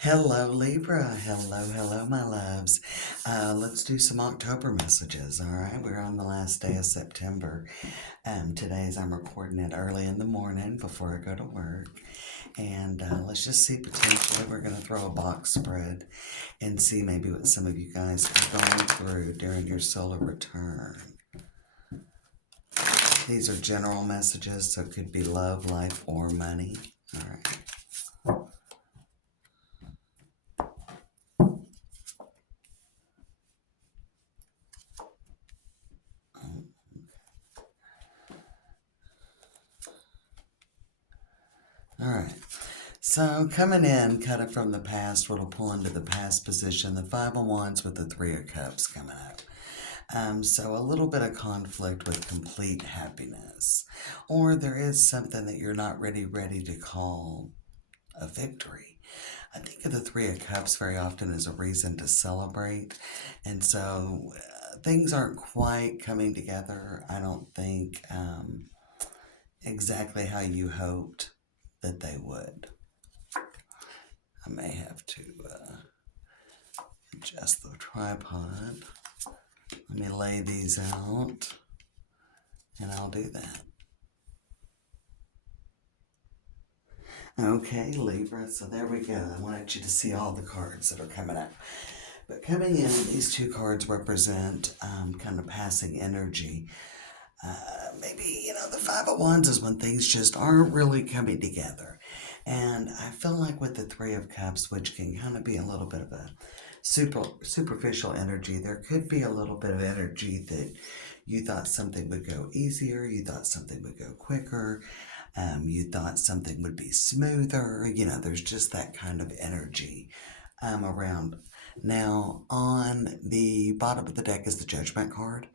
Hello, Libra. Hello, my loves. Let's do some October messages. All right, we're on the last day of September. Today's I'm recording it early in the morning before I go to work, and let's just see. Potentially, we're gonna throw a box spread and see maybe what some of you guys are going through during your solar return. These are general messages, so it could be love, life, or money. All right. All right. So coming in, kind of from the past, what'll pull into the past position, the Five of Wands with the Three of Cups coming up. So a little bit of conflict with complete happiness, or there is something that you're not ready to call a victory. I think of the Three of Cups very often as a reason to celebrate, and so things aren't quite coming together. I don't think exactly how you hoped that they would. I may have to adjust the tripod. Let me lay these out, and I'll do that. Okay, Libra, so there we go. I wanted you to see all the cards that are coming up. But coming in, these two cards represent kind of passing energy. Maybe, the Five of Wands is when things just aren't really coming together. And I feel like with the Three of Cups, which can kind of be a little bit of a superficial energy, there could be a little bit of energy that you thought something would go easier, you thought something would go quicker, you thought something would be smoother. There's just that kind of energy around. Now, on the bottom of the deck is the Judgment card.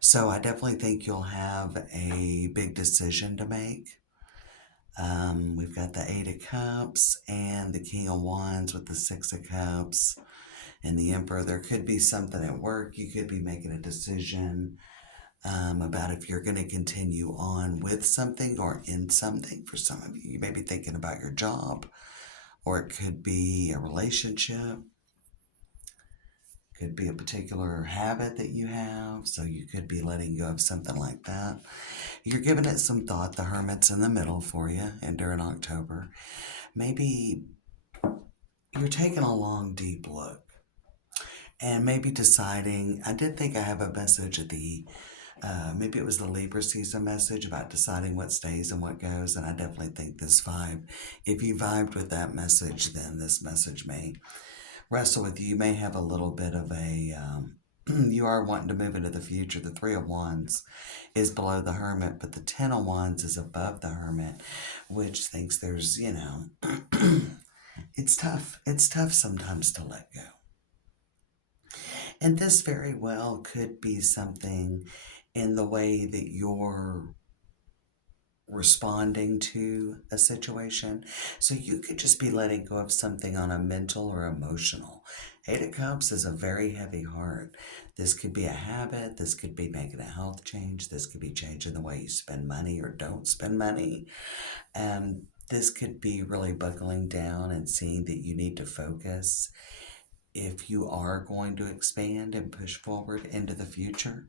So I definitely think you'll have a big decision to make. We've got the Eight of Cups and the King of Wands with the Six of Cups and the Emperor. There could be something at work. You could be making a decision about if you're going to continue on with something or in something. For some of you, you may be thinking about your job, or it could be a relationship. Could be a particular habit that you have, so you could be letting go of something like that. You're giving it some thought. The Hermit's in the middle for you, and during October, maybe you're taking a long, deep look and maybe deciding. I did think I have a message at the maybe it was the Libra season message about deciding what stays and what goes, and I definitely think this vibe. If you vibed with that message, then this message may wrestle with you. You may have a little bit of a you are wanting to move into the future. The Three of Wands is below the Hermit, but the Ten of Wands is above the Hermit, which thinks there's, it's tough. It's tough sometimes to let go. And this very well could be something in the way that you're responding to a situation. So you could just be letting go of something on a mental or emotional. Eight of Cups is a very heavy heart. This could be a habit. This could be making a health change. This could be changing the way you spend money or don't spend money. This could be really buckling down and seeing that you need to focus if you are going to expand and push forward into the future.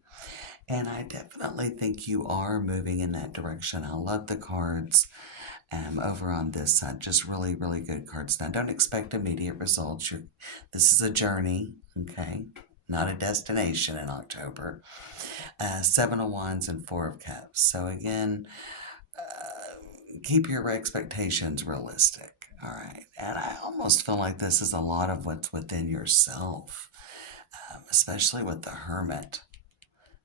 And I definitely think you are moving in that direction. I love the cards over on this side. Just really, really good cards. Now, don't expect immediate results. This is a journey, okay? Not a destination in October. Seven of Wands and Four of Cups. So again, keep your expectations realistic. All right. And I almost feel like this is a lot of what's within yourself, especially with the Hermit.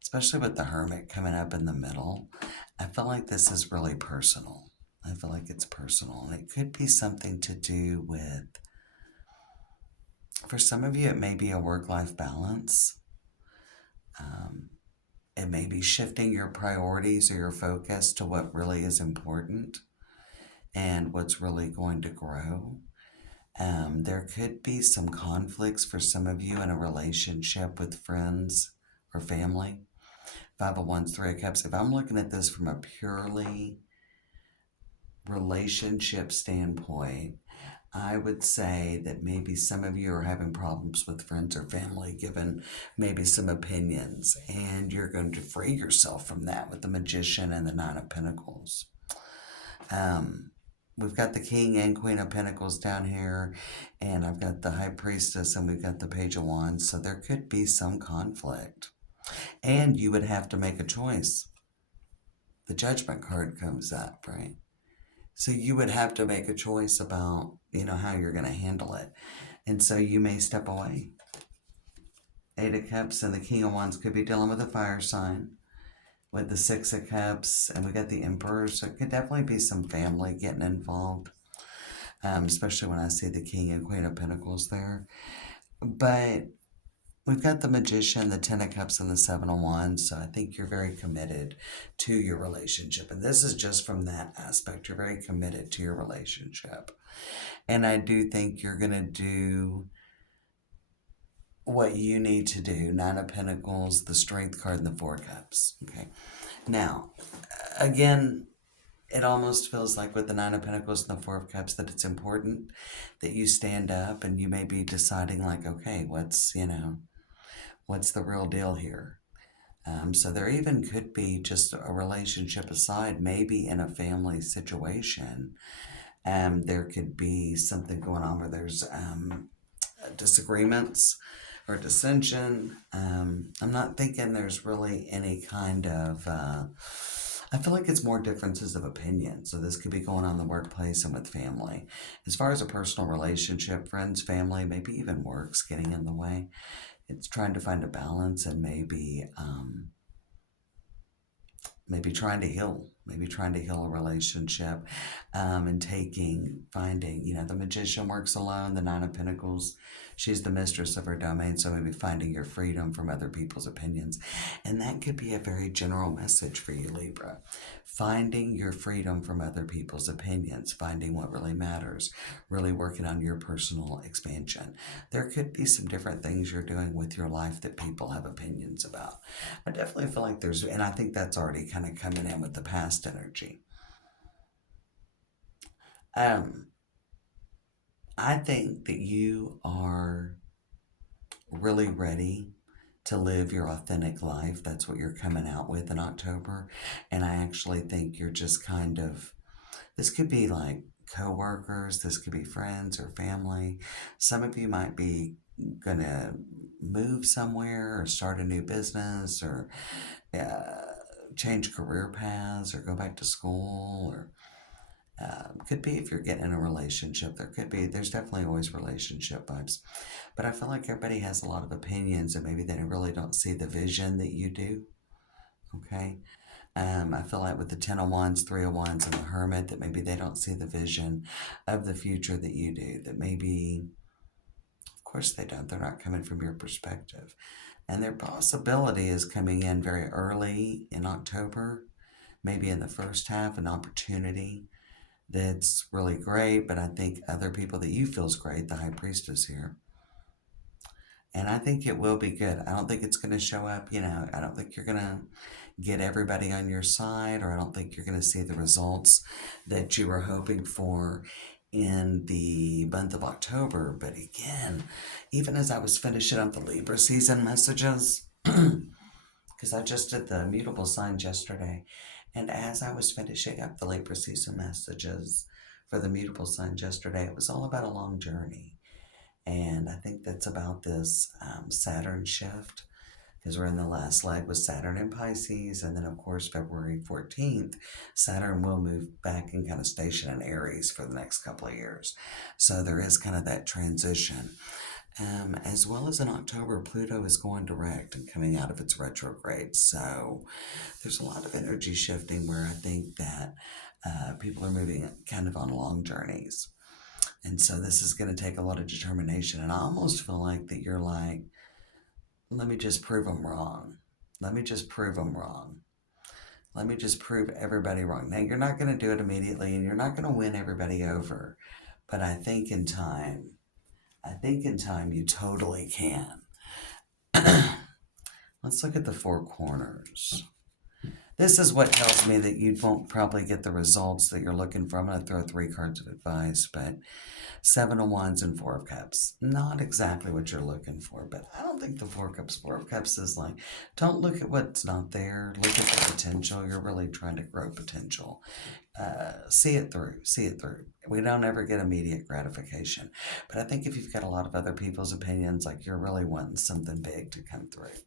Especially with the Hermit coming up in the middle. I feel like this is really personal. I feel like it's personal. And it could be something to do with, for some of you, it may be a work-life balance. It may be shifting your priorities or your focus to what really is important and what's really going to grow. There could be some conflicts for some of you in a relationship with friends or family. Five of Wands, Three of Cups. If I'm looking at this from a purely relationship standpoint, I would say that maybe some of you are having problems with friends or family, given maybe some opinions, and you're going to free yourself from that with the Magician and the Nine of Pentacles. Um, we've got the King and Queen of Pentacles down here, and I've got the High Priestess, and we've got the Page of Wands, so there could be some conflict. And you would have to make a choice. The Judgment card comes up, right? So you would have to make a choice about, how you're going to handle it. And so you may step away. Eight of Cups and the King of Wands could be dealing with a fire sign. With the Six of Cups, and we got the Emperor, so it could definitely be some family getting involved, especially when I see the King and Queen of Pentacles there. But we've got the Magician, the Ten of Cups, and the Seven of Wands, so I think you're very committed to your relationship. And this is just from that aspect. You're very committed to your relationship. And I do think you're going to do what you need to do. Nine of Pentacles, the Strength card, and the Four of Cups. Okay. Now, again, it almost feels like with the Nine of Pentacles and the Four of Cups that it's important that you stand up, and you may be deciding like, okay, what's the real deal here? So there even could be just a relationship aside, maybe in a family situation. There could be something going on where there's disagreements or dissension. I'm not thinking there's really any kind of, I feel like it's more differences of opinion. So this could be going on in the workplace and with family. As far as a personal relationship, friends, family, maybe even work's getting in the way. It's trying to find a balance, and maybe trying to heal, a relationship, and finding, the Magician works alone. The Nine of Pentacles, she's the mistress of her domain, so maybe finding your freedom from other people's opinions. And that could be a very general message for you, Libra. Finding your freedom from other people's opinions, finding what really matters, really working on your personal expansion. There could be some different things you're doing with your life that people have opinions about. I definitely feel like and I think that's already kind of coming in with the past energy. I think that you are really ready to live your authentic life. That's what you're coming out with in October. And I actually think you're just this could be like coworkers, this could be friends or family. Some of you might be gonna move somewhere or start a new business, or change career paths, or go back to school, or could be if you're getting in a relationship. There's definitely always relationship vibes. But I feel like everybody has a lot of opinions, and maybe they really don't see the vision that you do. Okay. I feel like with the Ten of Wands, Three of Wands, and the Hermit, that maybe they don't see the vision of the future that you do. That maybe, of course they don't. They're not coming from your perspective. And their possibility is coming in very early in October, maybe in the first half, an opportunity that's really great. But I think other people that you feel is great, the High Priestess here. And I think it will be good. I don't think it's going to show up, I don't think you're going to get everybody on your side, or I don't think you're going to see the results that you were hoping for in the month of October. But again, even as I was finishing up the Libra season messages, because I just did the mutable signs yesterday, and as I was finishing up the Libra season messages for the mutable signs yesterday, it was all about a long journey. And I think that's about this Saturn shift, because we're in the last leg with Saturn in Pisces. And then, of course, February 14th, Saturn will move back and kind of station in Aries for the next couple of years. So there is kind of that transition. As well as in October, Pluto is going direct and coming out of its retrograde. So there's a lot of energy shifting where I think that people are moving kind of on long journeys. And so this is going to take a lot of determination. And I almost feel like that you're like, let me just prove them wrong. Let me just prove them wrong. Let me just prove everybody wrong. Now, you're not going to do it immediately, and you're not going to win everybody over. But I think in time you totally can. Let's look at the four corners. This is what tells me that you won't probably get the results that you're looking for. I'm going to throw 3 cards of advice, but Seven of Wands and Four of Cups. Not exactly what you're looking for, but I don't think the Four of Cups is like, don't look at what's not there. Look at the potential. You're really trying to grow potential. See it through. See it through. We don't ever get immediate gratification. But I think if you've got a lot of other people's opinions, like you're really wanting something big to come through.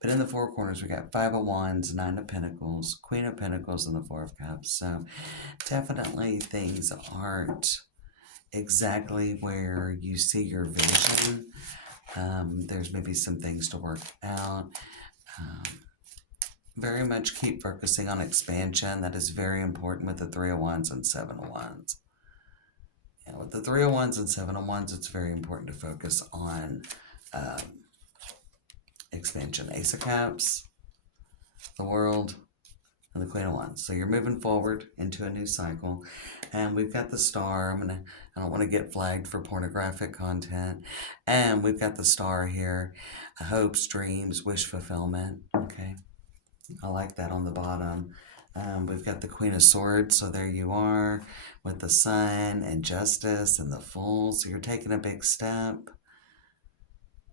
But in the four corners, we got Five of Wands, Nine of Pentacles, Queen of Pentacles, and the Four of Cups. So definitely things aren't exactly where you see your vision. There's maybe some things to work out. Um, very much keep focusing on expansion. That is very important with the Three of Wands and Seven of Wands. And with the Three of Wands and Seven of Wands, it's very important to focus on expansion. Ace of Cups, the World, and the Queen of Wands. So you're moving forward into a new cycle. And we've got the Star. I don't want to get flagged for pornographic content. And we've got the Star here. Hopes, dreams, wish fulfillment. Okay. I like that on the bottom. We've got the Queen of Swords. So there you are with the Sun and Justice and the Fool. So you're taking a big step.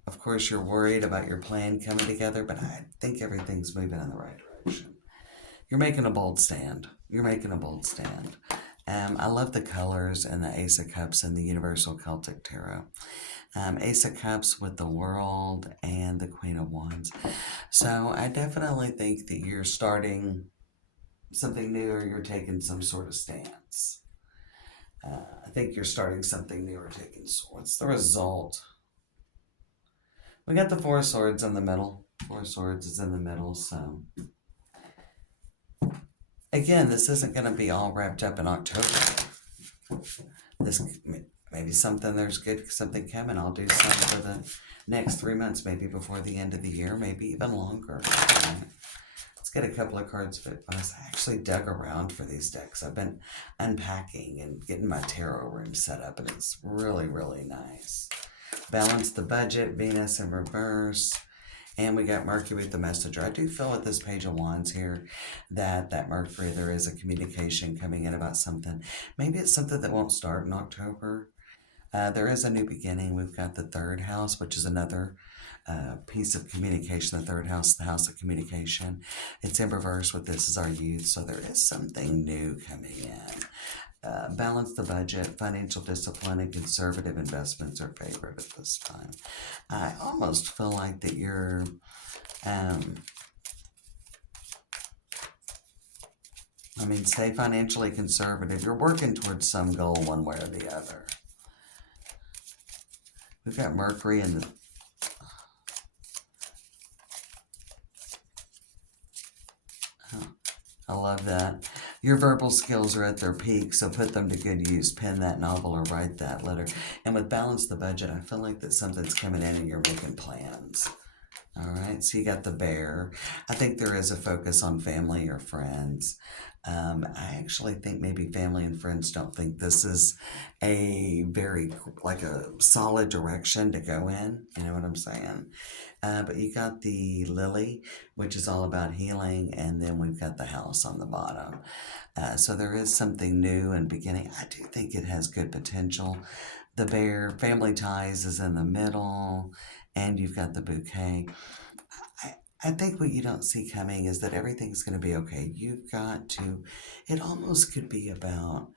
Of course, you're worried about your plan coming together, but I think everything's moving in the right direction. You're making a bold stand. You're making a bold stand. I love the colors and the Ace of Cups and the Universal Celtic Tarot. Ace of Cups with the World and the Queen of Wands. So I definitely think that you're starting something new or you're taking some sort of stance. I think you're starting something new or taking. So what's the result? We got the Four of Swords in the middle. Four of Swords is in the middle, so again, this isn't going to be all wrapped up in October. This maybe something, there's good something coming. I'll do some for the next 3 months, maybe before the end of the year, maybe even longer. Let's get a couple of cards of advice. I actually dug around for these decks. I've been unpacking and getting my tarot room set up, and it's really, really nice. Balance the budget, Venus in reverse. And we got Mercury the Messenger. I do feel with this Page of Wands here that Mercury, there is a communication coming in about something. Maybe it's something that won't start in October. There is a new beginning. We've got the third house, which is another piece of communication. The third house, the house of communication. It's in reverse with this is our youth. So there is something new coming in. Balance the budget, financial discipline, and conservative investments are favored at this time. I almost feel like that you're stay financially conservative. You're working towards some goal one way or the other. We've got Mercury in the I love that. Your verbal skills are at their peak, so put them to good use. Pen that novel or write that letter. And with Balance the Budget, I feel like that something's coming in and you're making plans. All right, so you got the Bear. I think there is a focus on family or friends. I actually think maybe family and friends don't think this is a very, like a solid direction to go in. You know what I'm saying? But you got the Lily, which is all about healing, and then we've got the House on the bottom. So there is something new and beginning. I do think it has good potential. The Bear, Family Ties is in the middle, and you've got the Bouquet. I think what you don't see coming is that everything's going to be okay. You've got to, it almost could be about,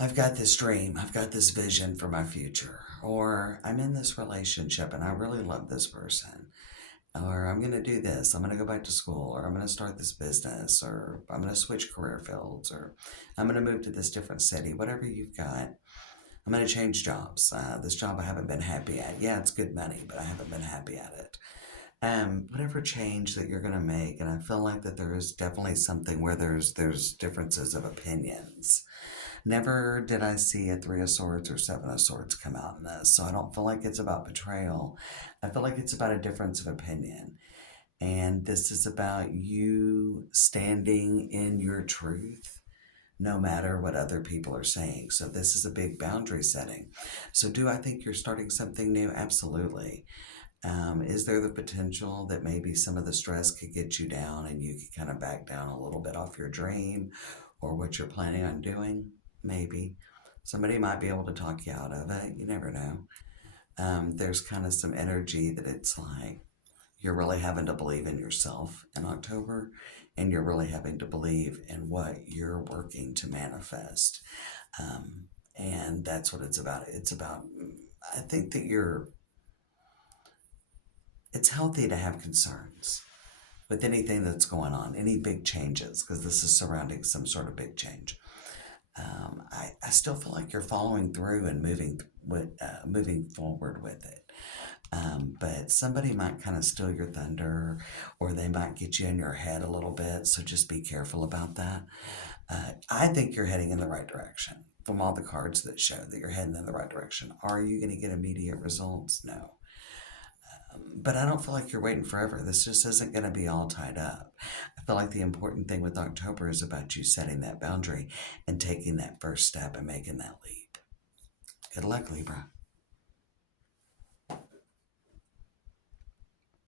I've got this dream, I've got this vision for my future, or I'm in this relationship and I really love this person, or I'm going to do this, I'm going to go back to school, or I'm going to start this business, or I'm going to switch career fields, or I'm going to move to this different city, whatever you've got. I'm going to change jobs. This job I haven't been happy at. Yeah, it's good money, but I haven't been happy at it. Whatever change that you're going to make, and I feel like that there is definitely something where there's differences of opinions. Never did I see a Three of Swords or Seven of Swords come out in this, so I don't feel like it's about betrayal. I feel like it's about a difference of opinion, and this is about you standing in your truth no matter what other people are saying. So this is a big boundary setting. So do I think you're starting something new? Absolutely. Is there the potential that maybe some of the stress could get you down and you could kind of back down a little bit off your dream or what you're planning on doing? Maybe. Somebody might be able to talk you out of it. You never know. There's kind of some energy that it's like you're really having to believe in yourself in October, and you're really having to believe in what you're working to manifest. Um, and that's what it's about. It's about, I think that it's healthy to have concerns with anything that's going on, any big changes, because this is surrounding some sort of big change. I still feel like you're following through and moving forward with it. But somebody might kind of steal your thunder, or they might get you in your head a little bit. So just be careful about that. I think you're heading in the right direction from all the cards that show that you're heading in the right direction. Are you going to get immediate results? No. But I don't feel like you're waiting forever. This just isn't going to be all tied up. I feel like the important thing with October is about you setting that boundary and taking that first step and making that leap. Good luck, Libra.